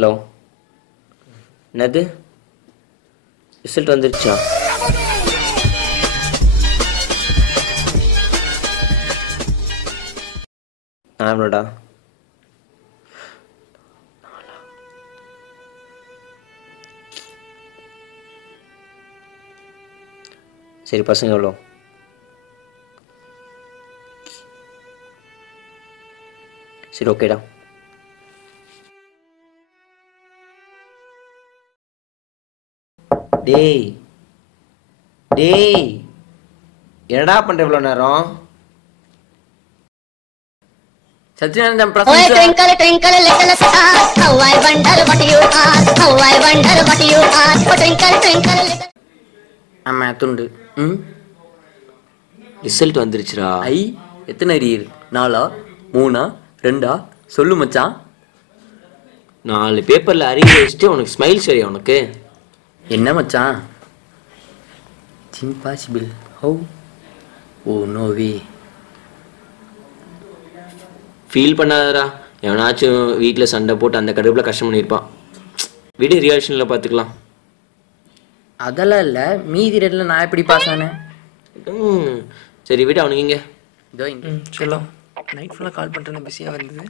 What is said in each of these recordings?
Hello, என்னது result வந்துருச்சா? ஆமாடா. சரி, பசங்க எவ்வளோ? சரி, ஓகேடா. டேய் டேய், என்னடா பண்ற இவ்வளோ நேரம்? Sathyanarayanan Oh, twinkle, twinkle, little star, how I wonder what you are, how I wonder what you are. Oh, twinkle, twinkle, little. ஆமா துண்டு. ரிசல்ட் வந்துருச்சுடா. ஐ எத்தனை அரியர்? 4 3 2 சொல்லு மச்சான். 4 பேப்பரில் அரியர் வச்சுட்டு உனக்கு ஸ்மைல் சரி உனக்கு? என்ன மச்சான்? Impossible. How? Oh no way. Feel பண்ணாதடா. எவனாச்சும் வீட்டில் சண்டை போட்டு அந்த கடுப்பில் கஷ்டம் பண்ணியிருப்பான். விடு, ரியாக்ஷனில் பார்த்துக்கலாம். அதெல்லாம் இல்லை, மீதி ரெண்டில் நான் எப்படி பாஸ் ஆனேன்? சரி விடு, அவனுக்கு இங்கே இதோ இங்கே. சொல்லும். நைட் ஃபுல்லாக கால் பண்ணுறேன்னு பிஸியாக வந்தது.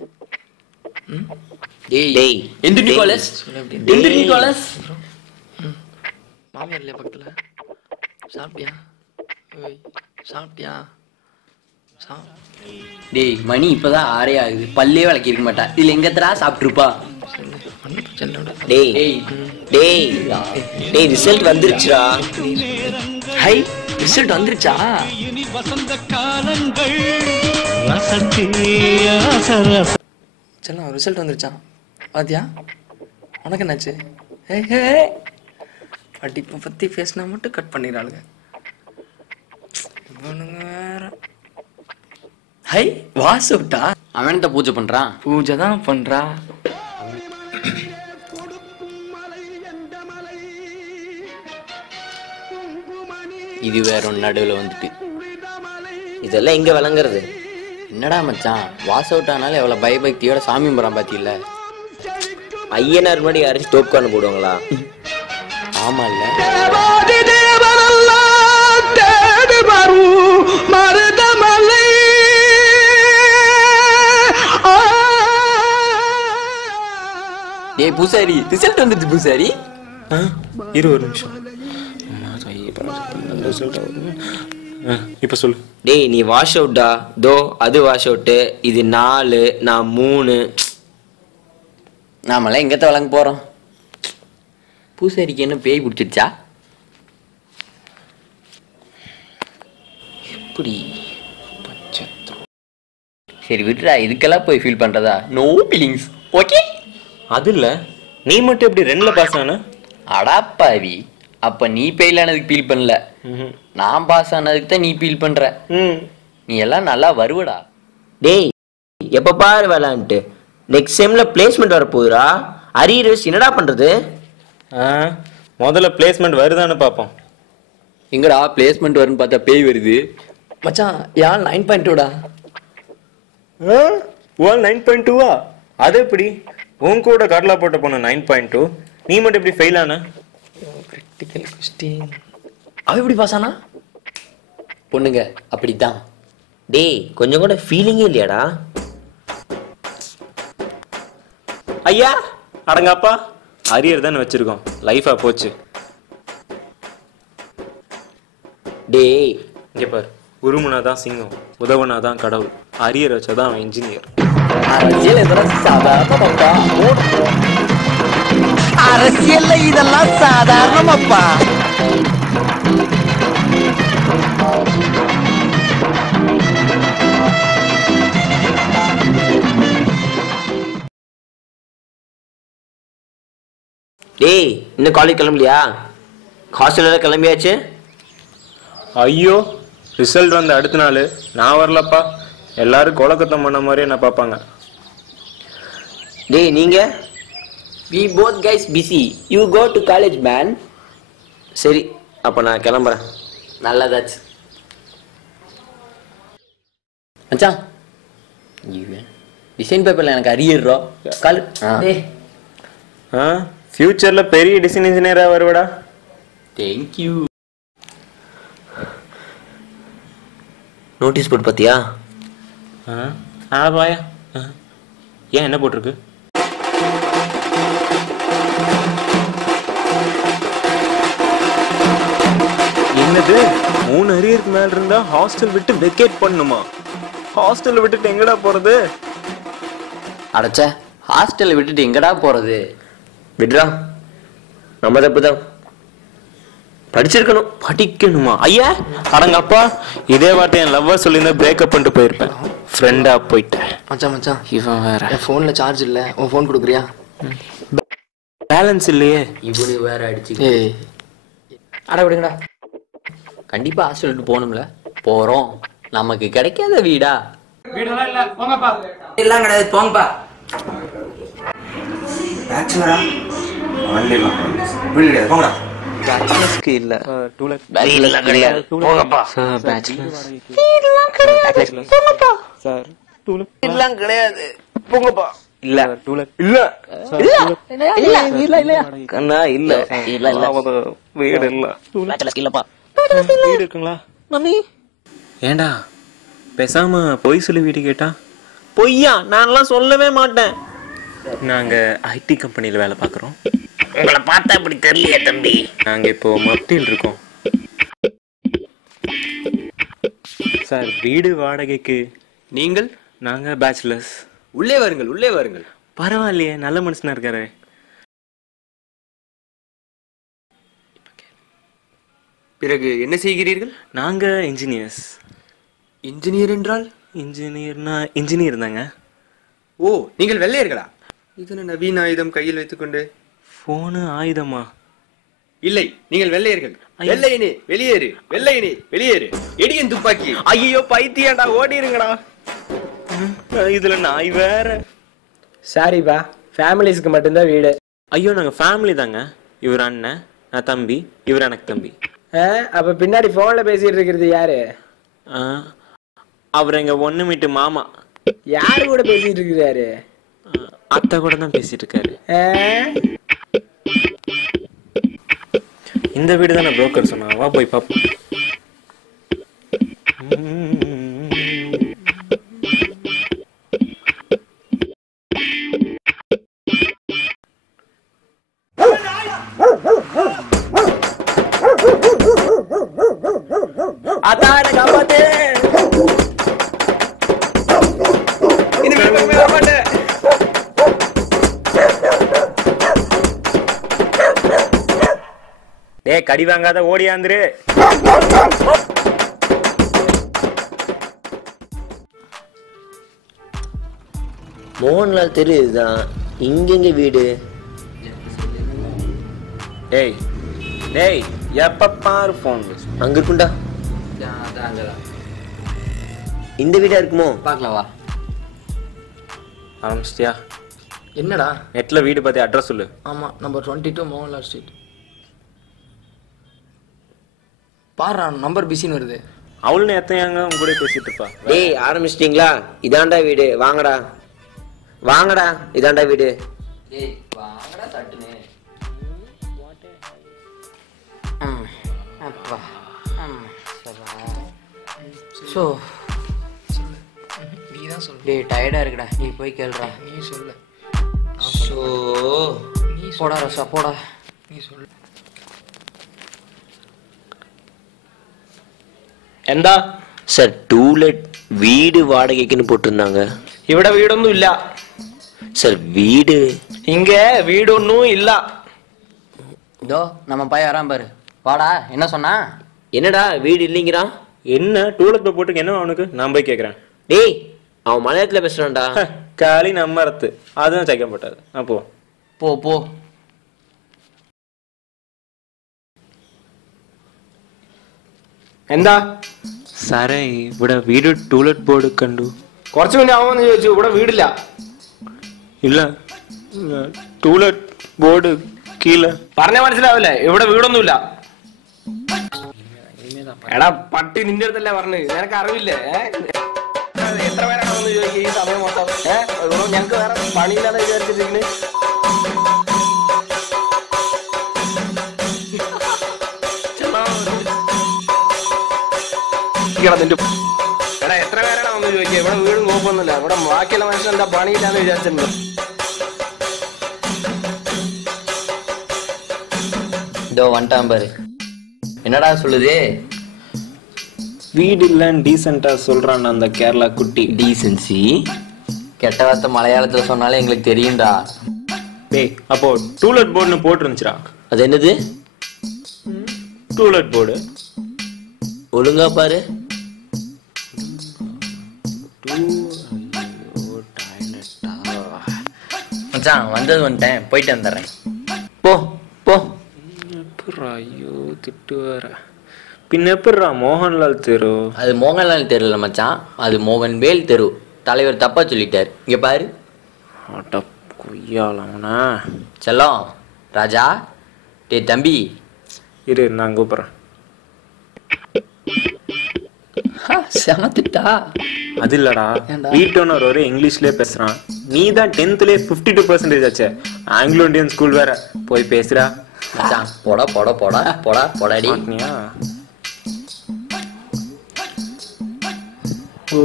டேய் எந்த நிக்கோலஸ்? எந்த நிக்கோலஸ்? மாமியார் இல்லையா பக்கத்தில்? சாப்பிட்டியா? ஓய் சாப்பிட்டியா? டேய் மணி இப்போதான் 6 ஆகுது, பல்லே விளக்கிருக்க மாட்டா. இதில் எங்கத்தரா சாப்பிட்ருப்பா? டேய் டேய் டேய், ரிசல்ட் வந்துருச்சுடா. ஹை, ரிசல்ட் வந்துருச்சா? செல்லம், ரிசல்ட் வந்துருச்சா? பாத்தியா? உனக்கு என்னாச்சு? படிப்பை பற்றி பேசினா மட்டும் கட் பண்ணிடுறாளுங்க இவனுங்க வேற. ஹை, வாஸ் அவுட்டா? அவன்கிட்ட பூஜை பண்ணுறான். பூஜை தான் பண்ணுறா. இது வேற ஒன்று நடுவில் வந்துட்டு. இதெல்லாம் எங்கே விளங்குறது? என்னடா மச்சான், வாஸ் அவுட் ஆனாலும் எவ்வளோ பயபக்தியோட சாமி கும்பிட்றான் பாத்தியில்ல? ஐயனார் முன்னாடி யாராச்சும் தோப்கான போடுவாங்களா? ஆமா இல்ல. ஏய் பூசாரி, ரிசல்ட் வந்துருச்சு பூசாரி. ஒரு நிமிஷம். இப்ப சொல்லு. டேய், நீ வாஷ் அவுட்டா? தோ அது வாஷ் அவுட்டு. இது 4, நான் 3. நாமெல்லாம் எங்கத்த வழங்க போறோம்? பூசாரிக்கு என்ன பேய் பிடிச்சிருச்சா? எப்படி? சரி விட்டுறா, இதுக்கெல்லாம் போய் ஃபீல் பண்றதா? No feelings. ஓகே. அது இல்ல, நீ மட்டும் எப்படி 2ல பாஸ் ஆன? அடாப்பாவி, அப்ப நீ ஃபெயில் ஆனதுக்கு ஃபீல் பண்ணல, நான் பாஸ் ஆனதுக்கு தான் நீ ஃபீல் பண்ற. நீ எல்லாம் நல்லா வருவடா. டேய், எப்ப பாரு விளான்ட்டு. நெக்ஸ்ட் செம்ல பிளேஸ்மெண்ட் வர போகுதுடா. அரியர்ஸ் என்னடா பண்றது? முதல்ல பிளேஸ்மெண்ட் வருதான்னு பார்ப்போம். எங்கடா பிளேஸ்மெண்ட் வரும்னு பார்த்தா பேய் வருது. மச்சான், யார் 9.2டா? 9.2வா? அது எப்படி? உன் கூட கடலா போட்ட போன 9.2, நீ மட்டும் எப்படி ஃபெயில் ஆன? Critical question. அவ எப்படி பாஸ் ஆனா? பொண்ணுங்க அப்படித்தான். டேய், கொஞ்சம் கூட ஃபீலிங்கே இல்லையாடா? ஐயா அடங்கப்பா, அரியர் தானே வச்சிருக்கோம், லைஃபா போச்சு. டேய் இங்க பாரு, உருமுனாதான் சிங்கம், உதவுனாதான் கடவுள், அரியர் வச்சாதான் அவன் இன்ஜினியர். அரசியல்ல இதெல்லாம் சாதாரணமாப்பா. டேய், இன்னும் காலேஜ் கிளம்பலையா? ஹாஸ்டலில் கிளம்பியாச்சு. ஐயோ, ரிசல்ட் வந்த அடுத்த நாள் நான் வரலப்பா. எல்லாரும் கொலக்கத்தம் பண்ண மாதிரி என்ன பார்ப்பாங்க. டேய் நீங்க? we both guys busy, you go to college man. சரி, அப்போ நான் கிளம்புறேன். நல்லதாச்சு மச்சான். டிசைன் பேப்பர்ல எனக்கு அரியர்றோம் கால். டேய் ஃபியூச்சரில் பெரிய டிசைன் இன்ஜினியராக வருவடா. தேங்க்யூ. நோட்டீஸ் போர்டு பார்த்தியா? பாயா. ஏன் என்ன போட்டிருக்கு? என்னது 3 அரியருக்கு மேல இருந்தா ஹாஸ்டல் விட்டு வெக்கேட் பண்ணுமா? ஹாஸ்டல் விட்டுட்டு எங்கடா போறது? அடைச்ச ஹாஸ்டலை விட்டுட்டு எங்கடா போறது? விட்ரா, நம்ம தப்பு தான். படிச்சிருக்கணும். படிக்கணுமா? ஐயா அடங்கப்பா, இதே வார்த்தை என் லவ்வர் சொல்லியிருந்தா பிரேக்கப் பண்ணிட்டு போயிருப்பேன். ஃப்ரெண்டா போயிட்டேன். மச்சான் இவன் வேற. என் ஃபோன்ல சார்ஜ் இல்ல, உன் ஃபோன் கொடுக்குறியா? பேலன்ஸ் இல்லையே. இவனு வேற அடிச்சு. ஏய் அட விடுங்கடா. கண்டிப்பா ஹாஸ்டலுக்கு போகணும்ல. போறோம். நமக்கு கிடைக்காத வீடா? எல்லாம் கிடையாது, போங்கப்பா. பேச்சுலரா வண்டிலாம் வீடு கிடையாது, போங்கடா. பேச்சுலர்ஸ்க்கு இல்ல. வீடெல்லாம் கிடையாது, போங்கப்பா. Sir bachelors. சார் இதெல்லாம் கிடையாது, போங்கப்பா. இல்ல இல்ல இல்ல கண்ணா இல்ல வீடு இல்ல. இல்லப்பா. வீடு இருக்குங்களா? மம்மி ஏண்டா பேசாம பொய் சொல்லி வீடு கேட்டா? பொய்யா? நான்லாம் சொல்லவே மாட்டேன். நாங்க ஐடி கம்பெனில வேலை பார்க்குறோம். உங்களை பார்த்தா அப்படி தெரியலையே தம்பி. நாங்க இப்போ மப்டியில் இருக்கோம் சார். வீடு வாடகைக்கு. நீங்கள்? நாங்க பேச்சுலர்ஸ். உள்ளே வாருங்கள், உள்ளே வாருங்கள். பரவாயில்லையே, நல்ல மனுஷனா இருக்காரு. பிறகு என்ன செய்கிறீர்கள்? நாங்க இன்ஜினியர்ஸ். இன்ஜினியர் என்றால்? இன்ஜினியர்னா இன்ஜினியர் தாங்க. ஓ, நீங்கள் வெள்ளையர்களா? இதன நவீன ஆயுதம் கையில் வைத்துக்கொண்டு. போனு ஆயுதமா? இல்லை, நீங்கள் வெள்ளையர்கள். வெள்ளையனே வெளியேறு, வெள்ளையனே வெளியேறு. எடியன் துப்பாக்கி. ஐயோ பைத்தியடா, ஓடிருங்கடா. இதுல நாய் வேற. சாரிப்பா, ஃபேமிலிஸ்க்கு மட்டும்தான் வீடு. ஐயோ நாங்க ஃபேமிலி தாங்க. இவர் அண்ணன், நான் தம்பி, இவர் எனக்கு தம்பி. அப்ப பின்னாடி போன்ல பேசிட்டு இருக்கிறது யாரு? அவர் எங்க ஒண்ணு மீட்டு மாமா. யாரு கூட பேசிட்டு இருக்கிறாரு? அத்தை கூட தான் பேசிட்டு இருக்காரு. இந்த வீடு தானே புரோக்கர் சொன்னா, வா போய் பாப்போம். கடி வாங்காத ஓடியாந்துரு. மோகன்லால் தெரியுதுதான். இங்க வீடு. டேய் டேய், எப்ப பாரு போன். அங்க இருக்குண்டா. இந்த வீடா இருக்குமோ? பார்க்கலாம் வா. ஆரம்பிச்சிட்டியா? என்னடா நெட்ல வீடு பத்தி அட்ரஸ் சொல்லு. ஆமா, நம்பர் 22 மோகன்லால் ஸ்ட்ரீட். பாரு, நம்பர் பிஸின்னு வருது. அவளுன்னு எத்தையாங்க உங்க கூட பேசிட்டு இருப்பா. டேய் ஆரம்பிச்சிட்டீங்களா? இதாண்டா வீடு, வாங்கடா வாங்கடா, இதாண்டா வீடு. டேய் வாங்கடா தட்டுனே. அப்பா சோ நீ தான் சொல்லு. டேய் டயர்டா இருக்குடா, நீ போய் கேளுடா. நீ சொல்லு. ஸோ போடா ரசா, போடா. நீ சொல்லு. എന്താ சார் டூலெட் வீடு வாடகைக்குன்னு போட்டிருந்தாங்க. ഇവിടെ വീടൊന്നും ഇല്ല சார். வீடு இங்க வீடொன்னும் இல்ல. இதோ நம்ம பையன் வரான் பாரு. வாடா. என்ன சொன்னா? என்னடா வீடு இல்லைங்கிறான்? என்ன டூலெட் போய் போட்டுக்கு என்ன அவனுக்கு? நான் போய் கேட்கறேன். டேய் அவன் மலையாளத்துல பேசுறான்டா. காலி நம்ம அறுத்து அதுதான் சைக்கப்பட்டாது. அப்போ போ போ. എന്താ സാറേ ഇവിടെ വീട് ടൂലറ്റ് ബോർഡ് കണ്ടു. കുറച്ചു മുന്നേ ആവുമെന്ന് ചോദിച്ചു. ഇവിടെ വീടില്ല. ഇല്ല, ടൂലറ്റ് ബോർഡ് കീഴെ. പറഞ്ഞ മനസ്സിലാവില്ലേ? ഇവിടെ വീടൊന്നുമില്ല. എടാ പട്ടി, നിന്റെ അടുത്തല്ലേ പറഞ്ഞു. നിനക്ക് അറിവില്ലേ? എത്ര പേരാണെന്ന് ചോദിക്കുക ഈ സമയം മൊത്തം. ഞങ്ങക്ക് വേറെ പണിയില്ലാതെ വിചാരിച്ചിരിക്കുന്നത്. ഇരിക്കണം നിന്റെ എടാ എത്ര പേരാണ് വന്ന് ചോദിക്കുക ഇവിടെ വീട് നോക്കൊന്നുമില്ല ഇവിടെ ബാക്കിയുള്ള മനുഷ്യൻ എന്താ പണിയില്ലാന്ന് വിചാരിച്ചിട്ടുണ്ട് இதோ வந்துட்டான் பாரு. என்னடா சொல்லுது? வீடு இல்லைன்னு டீசெண்டா சொல்றான் அந்த கேரளா குட்டி. டீசென்சி கெட்ட வார்த்தை மலையாளத்துல சொன்னாலே எங்களுக்கு தெரியும்டா. டேய் அப்போ டூலெட் போர்டுன்னு போட்டுருந்துச்சுடா. அது என்னது? To let board. ஒழுங்கா பாரு. மச்சான் வந்தது வந்துட்டேன், போயிட்டு வந்துடுறேன். போ போ. ஐயோ திட்டு வேற. பின்ன எப்படிடா மோகன்லால் தெரு? அது மோகன்லால் தெருல மச்சான், அது மோகன்வேல் தெரு. தலைவர் தப்பா சொல்லிட்டார். இங்க பாரு. அட கொய்யாலவனா. செல்லம் ராஜா, டே தம்பி இரு நான் கூப்பிட்றேன். செமத்திட்டா. அது இல்லடா, வீட்டோனர் ஒரு இங்கிலீஷ்லயே பேசுறான். நீ தான் 10th 52% ஆச்சே. ஆங்கிலோ இந்தியன் ஸ்கூல் வேற. போய் பேசுறா. மச்சான் போடா போடா போடா போடா போடாடி. ഓ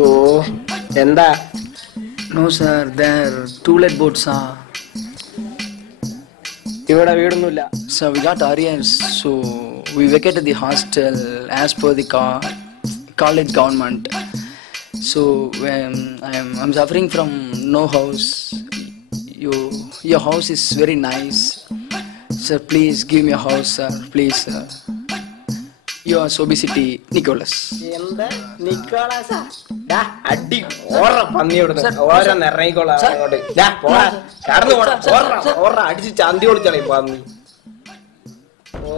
എന്താ? No sir, there toilet boards are. ഇവിടെ വീടൊന്നുമില്ല. So we got arrears, so we vacated the hostel as per the college government. So I'm suffering from no house. Your house is very nice. Sir, please give me a house, sir. Please, sir. Your obesity, Nicholas. എന്താ നിക്കോളാസാ? ഡാ അടി ഓറ പന്നി ഇവിടുന്ന്. ഓരോ നിറങ്ങിക്കോളാം അങ്ങോട്ട്. ഡാ പോടാ. കടന്നു പോടാ. ഓറ അടിച്ച് ചന്തി കൊടുത്താളെ പന്നി.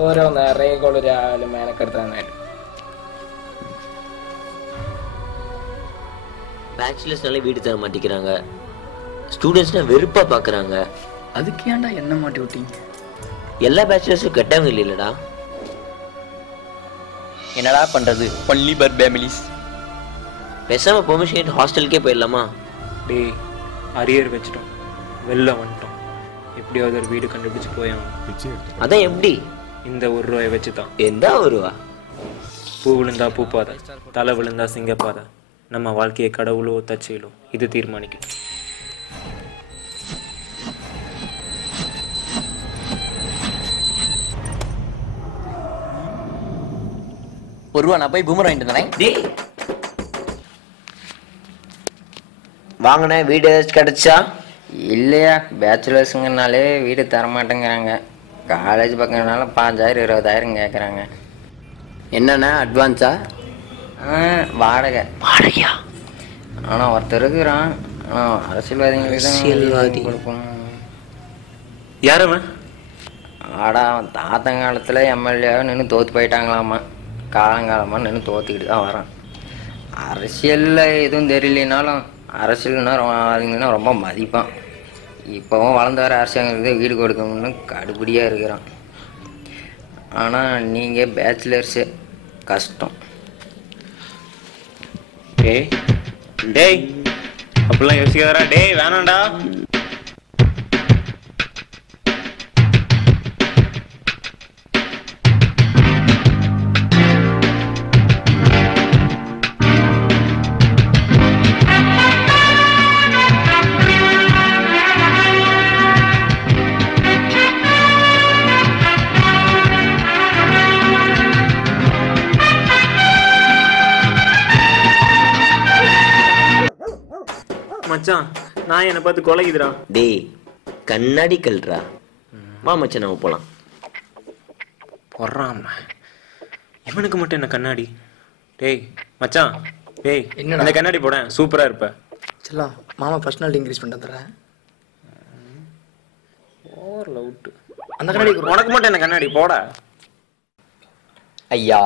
ഓരോ നിറങ്ങിക്കോളൂ രാവിലെ മേനക്കെടുത്താനായിട്ട്. பேச்சுலர்ஸ்னாலே வீடு தர மாட்டேங்கிறாங்க. ஸ்டூடெண்ட்ஸ்னா வெறுப்பா பாக்குறாங்க. அதுக்கு ஏன்டா என்ன மாட்டி விட்டீங்க? எல்லா பேச்சுலர்ஸும் கெட்டவங்க இல்லைல்லடா. என்னடா பண்றது? Only per families. பேசாம பெர்மிஷன் ஹாஸ்டலுக்கே போயிடலாமா? டேய் அரியர் வச்சிட்டோம், வெளில வந்துட்டோம். எப்படியாவது ஒரு வீடு கண்டுபிடிச்சு போயாங்க. அதான் எப்படி? இந்த ₹1 வச்சு தான். எந்த ₹1? பூ விழுந்தா பூப்பாத, தலை விழுந்தா சிங்கப்பாத. நம்ம வாழ்க்கையை கடவுளோ தச்சையிலோ இது தீர்மானிக்கும். ₹1 நான் போய் பூமர் வாங்கிட்டு வந்தேன். டேய் வாங்கின வீடு கிடைச்சா? இல்லையா, பேச்சுலர்ஸுங்கனாலே வீடு தரமாட்டேங்கிறாங்க. காலேஜ் பக்கம்னால 5000 20,000 கேட்குறாங்க. என்னண்ணா அட்வான்ஸா? வாடகை. வாடகையா? ஆனால் ஒருத்தர் இருக்கிறான், ஆனால் அரசியல்வாதி கொடுக்கணும். யார் அவன்? ஆடா அவன் தாத்தங்காலத்தில் எம்எல்ஏவை நின்று தோற்று போயிட்டாங்களாமா. காலங்காலமாக நின்று தோற்றுக்கிட்டு தான் வரான். அரசியலில் எதுவும் தெரியலனாலும் அரசியல்னா ரொம்ப மதிப்பான். இப்போவும் வளர்ந்து வர அரசாங்கத்துக்கு வீடு கொடுக்கணும்னு கடுபடியாக இருக்கிறான். ஆனால் நீங்கள் பேச்சுலர்ஸு கஷ்டம். டேய் டேய் அப்படிலாம் யோசிக்காதடா. டேய் வேணாம்டா. மச்சான் நான் என்னை பார்த்து கொலைக்குதுடா. டேய் கண்ணாடி கல்றா. வா மச்சான் நம்ம போலாம். பொறாம இவனுக்கு மட்டும் என்ன கண்ணாடி? டேய் மச்சான், டேய் இந்த கண்ணாடி போட சூப்பரா இருப்ப. செல்லம் மாமா பர்சனாலிட்டி இன்க்ரீஸ் பண்ணிட்டு வந்துடுறேன். Over loud. அந்த கண்ணாடி உனக்கு மட்டும் என்ன கண்ணாடி போட. ஐயா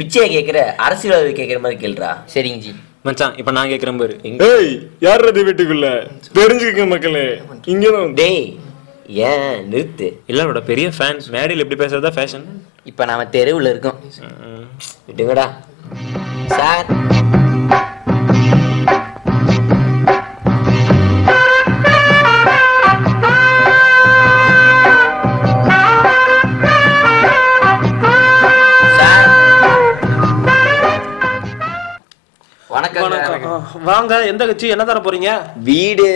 பிச்சையை கேட்குற அரசியல்வாதி கேட்குற மாதிரி கேள்றா. சரிங்க ஜி. மச்சான் இப்ப நான் கேக்குறேன் பாரு. ஏய் யார் அது வீட்டுக்குள்ள? தெரிஞ்சுக்க மக்களே. இங்க டேய் ஏன் நிறுத்து. இல்லோட பெரிய ஃபேன். மேடையில் எப்படி பேசுறதா ஃபேஷன். இப்போ நாம தெருவில் இருக்கோம். விட்டுங்கடா சார். வாங்க, எந்த கட்சி, என்ன தர போறீங்க? வீடு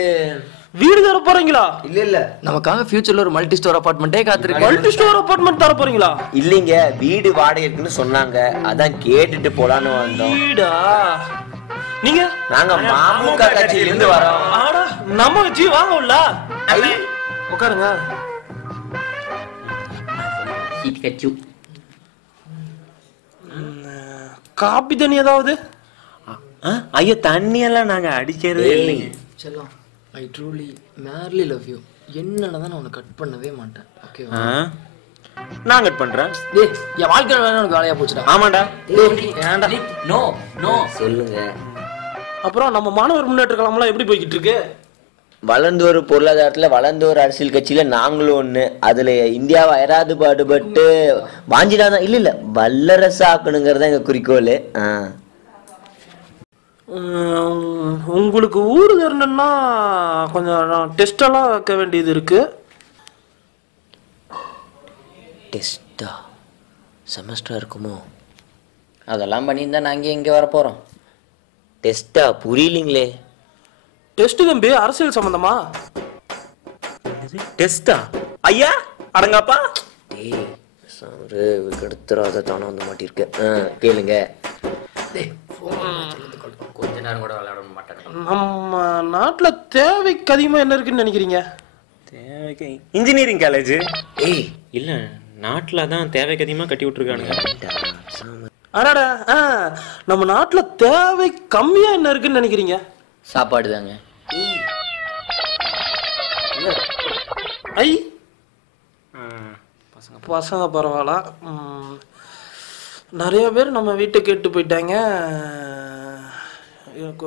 வீடு தர போறீங்களா? இல்ல நமக்காக ஃபியூச்சர்ல ஒரு மல்டி ஸ்டோர் அபார்ட்மெண்ட்டே காத்திருக்கு. மல்டி ஸ்டோர் அபார்ட்மெண்ட் தர போறீங்களா? இல்லைங்க, வீடு வாடகை இருக்குன்னு சொன்னாங்க, அதான் கேட்டுட்டு போலான்னு வந்தோம். வீடா? நீங்க? நாங்க மாமுக கட்சியில இருந்து வரோம். ஆடா, நம்ம கட்சி வாங்க உள்ள. உட்காருங்க. காப்பி தண்ணி ஏதாவது? ஐயோ, தண்ணியெல்லாம் நாங்க அடிக்கிறதே இல்லைங்க. செல்லம், ஐ ட்ரூலி மேர்லி லவ் யூ. என்னன்னா நான் உன்னை கட் பண்ணவே மாட்டேன். ஓகேவா? நான் கட் பண்றேன். டேய், என் வாழ்க்கையில வேணும் உனக்கு வேலையா போச்சுடா. ஆமாண்டா. ஏன்டா? நோ நோ சொல்லுங்க. அப்புறம் நம்ம மாணவர் முன்னேற்ற கழகம்லாம் எப்படி போய்கிட்டு இருக்கு? வளர்ந்து ஒரு பொருளாதாரத்துல வளர்ந்து ஒரு அரசியல் கட்சியில நாங்களும் ஒண்ணு. அதுல இந்தியாவை அயராது பாடுபட்டு வாஞ்சிடாதான் இல்ல வல்லரசு ஆக்கணுங்கிறதா எங்க குறிக்கோள். உங்களுக்கு ஊரு தரணும்னா கொஞ்சம் டெஸ்ட் எல்லாம் வைக்க வேண்டியது இருக்கு. டெஸ்டா? செமஸ்டரா இருக்குமோ? அதெல்லாம் பண்ணியிருந்தா நாங்கள் இங்கே வர போகிறோம். டெஸ்டா? புரியலீங்களே. டெஸ்ட் தம்பி, அரசியல் சம்பந்தமா? டெஸ்டா? ஐயா அடங்கப்பா. டேய் சாரு கெடுத்துறாத, தானே வந்து மாட்டிருக்க. கேளுங்க. கொஞ்ச நேரம் கூட விளையாட மாட்டேன். நம்ம நாட்டுல தேவைக்கு அதிகமா என்ன இருக்குன்னு நினைக்கிறீங்க? தேவைக்கு இன்ஜினியரிங் காலேஜ். ஏய் இல்ல, நாட்டுல தான் தேவைக்கு அதிகமா கட்டி விட்டுருக்கானுங்க. அடாடா, நம்ம நாட்டுல தேவை கம்மியா என்ன இருக்குன்னு நினைக்கிறீங்க? சாப்பாடு தாங்க. ஐ பசங்க பரவாயில்ல. நிறைய பேர் நம்ம வீட்டை கேட்டு போயிட்டாங்க,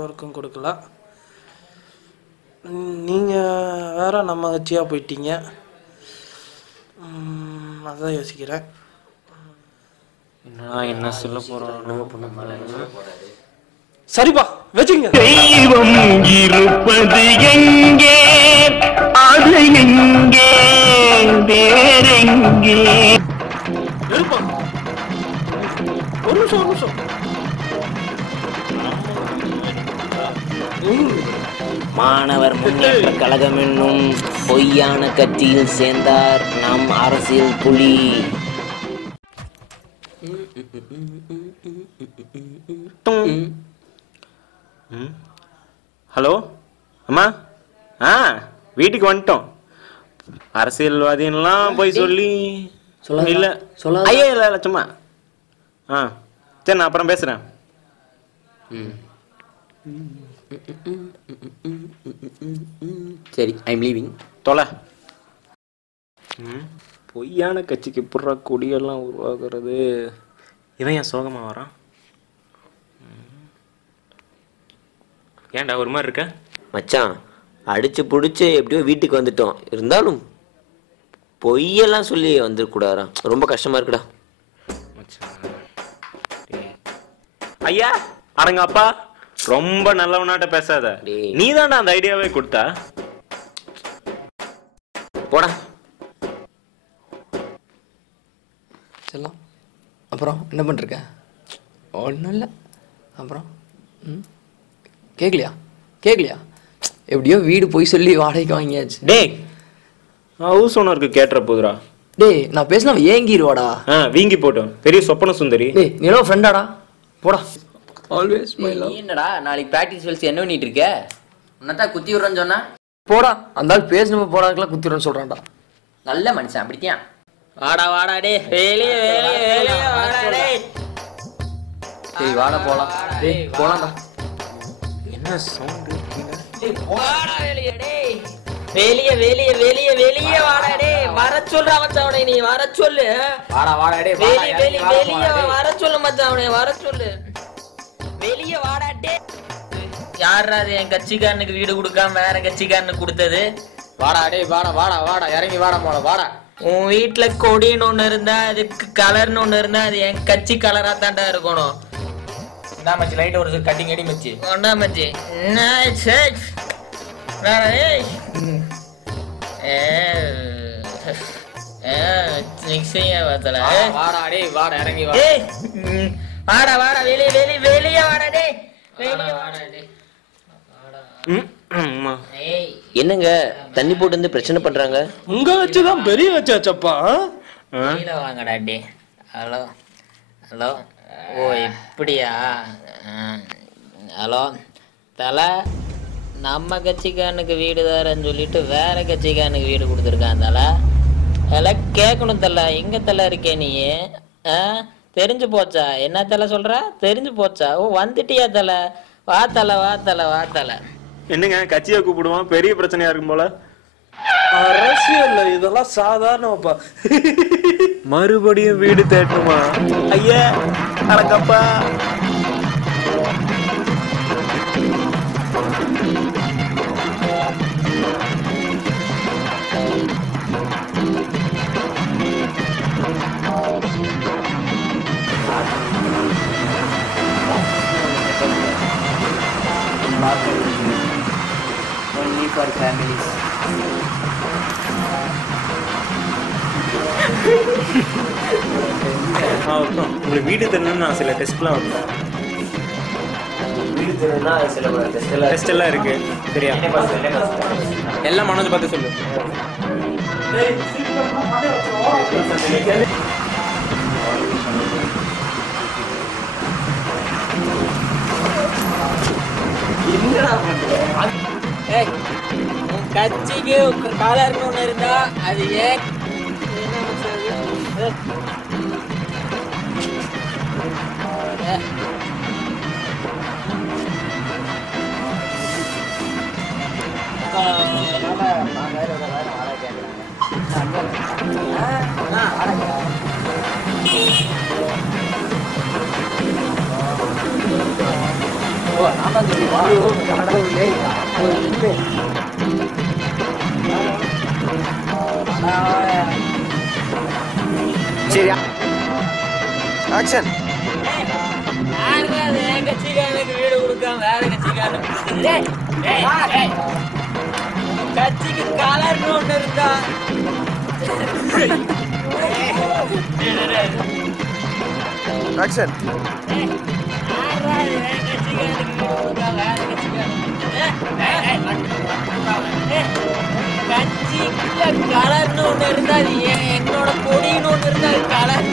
ஒர்க்கும் கொடுக்கல. நீங்கள் வேற நம்ம கட்சியாக போயிட்டீங்க, அதான் யோசிக்கிறேன். என்ன சொல்ல போறோம்? சரிப்பா, வச்சுங்க. தெய்வம் இருப்பது எங்கே, அது எங்கே, வேறெங்கே? இருப்பா, ஒரு நிமிஷம். மாணவர் முன்னேற்ற கழகம் என்னும் பொய்யான கட்சியில் சேர்ந்தார் நம் அரசியல் புலி. ஹலோ அம்மா. வீட்டுக்கு வந்துட்டோம். அரசியல்வாதின்லாம் போய் சொல்லி இல்ல ஐயா இல்ல சும்மா. சரி, நான் அப்புறம் பேசுறேன். சரி, ஐ எம் லீவிங். தொலை. பொய்யான கட்சிக்கு புற கொடியெல்லாம் உருவாக்குறது. இவன் ஏன் சோகமா வரான்? ஏன்டா ஒரு மாதிரி இருக்க? மச்சான், அடிச்சு பிடிச்சி எப்படியோ வீட்டுக்கு வந்துட்டோம். இருந்தாலும் பொய்யெல்லாம் சொல்லி வந்துடக்கூடாதா? ரொம்ப கஷ்டமா இருக்குடா. ஐயா அடங்கப்பா, ரொம்ப நல்லவனாட்ட பேசாத. நீ தான்டா அந்த ஐடியாவே கொடுத்தா. போடா. செல்லம், அப்புறம் என்ன பண்ணிருக்க? ஒன்றும் இல்லை. அப்புறம் கேட்கலையா? எப்படியோ வீடு போய் சொல்லி வாடகைக்கு வாங்கியாச்சு. டேய், ஹவுஸ் ஓனருக்கு கேட்டுற போதுரா. டேய், நான் பேசினா ஏங்கிடுவாடா. வீங்கி போட்டோம். பெரிய சொப்பன சுந்தரி. டேய், நீ எல்லாம் ஃப்ரெண்டாடா? போடா. Always my love. என்னடா நாளைக்கு ப்ராக்டிஸ் வெல்ஸ் என்ன பண்ணிட்டு இருக்க? உன்னதான் குத்தி விடுறேன்னு சொன்னா? போடா. அந்த ஆள் பேசணுமே போடாதுக்கெல்லாம் குத்திடுறேன்னு சொல்றான்டா. நல்ல மனுஷன் அப்படித்தியா? வாடா டே, வெளியே வாடா டே. சரி, வாடா போலாம். டேய், போலாம்டா. என்ன சவுண்ட்? வாடா வெளியே டேய். வெளியே வாடா டேய். வர சொல்ற மச்சான் அவனை, நீ வர சொல்லு. வாடா டேய். வெளியே வர சொல்லு மச்சான் அவனை, வர சொல்லு. வெளியே வாடா டேய். யாரா அது என் கட்சிக்காரனுக்கு வீடு கொடுக்காம வேற கட்சிக்காரனுக்கு கொடுத்தது? வாடா டேய், வாடா இறங்கி வாடா போல வாடா. உன் வீட்டுல கொடின்னு ஒண்ணு இருந்தா, அதுக்கு கலர்னு ஒண்ணு இருந்தா, அது என் கட்சி கலரா தாண்டா இருக்கணும். என்ன மச்சி, லைட் ஒரு கட்டிங் அடி மச்சி. ஒண்ணா மச்சி. வாடா டேய், வாடா இறங்கி வா. வாடா வெளியே வாடா டேய். வெளியே வாடா டேய். என்னங்க தண்ணி போட்டு வந்து பிரச்சனை பண்றாங்க? உங்க வச்சுதான் பெரிய வச்சாச்சப்பா. கீழே வாங்கடா டே. Hello hello. ஓ இப்படியா? ஹலோ தலை, நம்ம கட்சிக்காரனுக்கு வீடு தரேன்னு சொல்லிட்டு வேற கட்சிக்காரனுக்கு வீடு கொடுத்துருக்கான் தலை. அதெல்லாம் கேட்கணும் தலை. எங்க தலை இருக்கே நீ? தெரிஞ்சு போச்சா? என்ன தலை சொல்ற? தெரிஞ்சு போச்சா? ஓ வந்துட்டியா தலை? வா தலை, வா தலை, வா தலை. என்னங்க கட்சியை கூப்பிடுவான், பெரிய பிரச்சனையா இருக்கும் போல. அரசியல் இதெல்லாம் சாதாரணப்பா. மறுபடியும் வீடு தேட்டணுமா? ஐயா அடக்கப்பா. Only for families. உங்களுக்கு வீடு தரணும்னு நான் சில டெஸ்ட்லாம் வைப்பேன். வீடு தரணும்னா சில டெஸ்ட் எல்லாம் இருக்கு சரியா? எல்லாம் மனோஜ் பார்த்து சொல்லு. கட்சிக்கு காலர்னு ஒண்ணு இருந்தா அது ஏன் சரியா? ஆக்ஷன். கட்சிக்காரனுக்கு வீடு கொடுக்காம வேற கட்சிக்காரனுக்கு கட்சிக்கு காலர்னு ஒண்ணு இருந்தா ஆக்ஷன். கட்சிக்கு கலர்னு ஒண்ணு இருந்தா அது என்னோட கொடின்னு ஒண்ணு இருந்தா அது கலர்.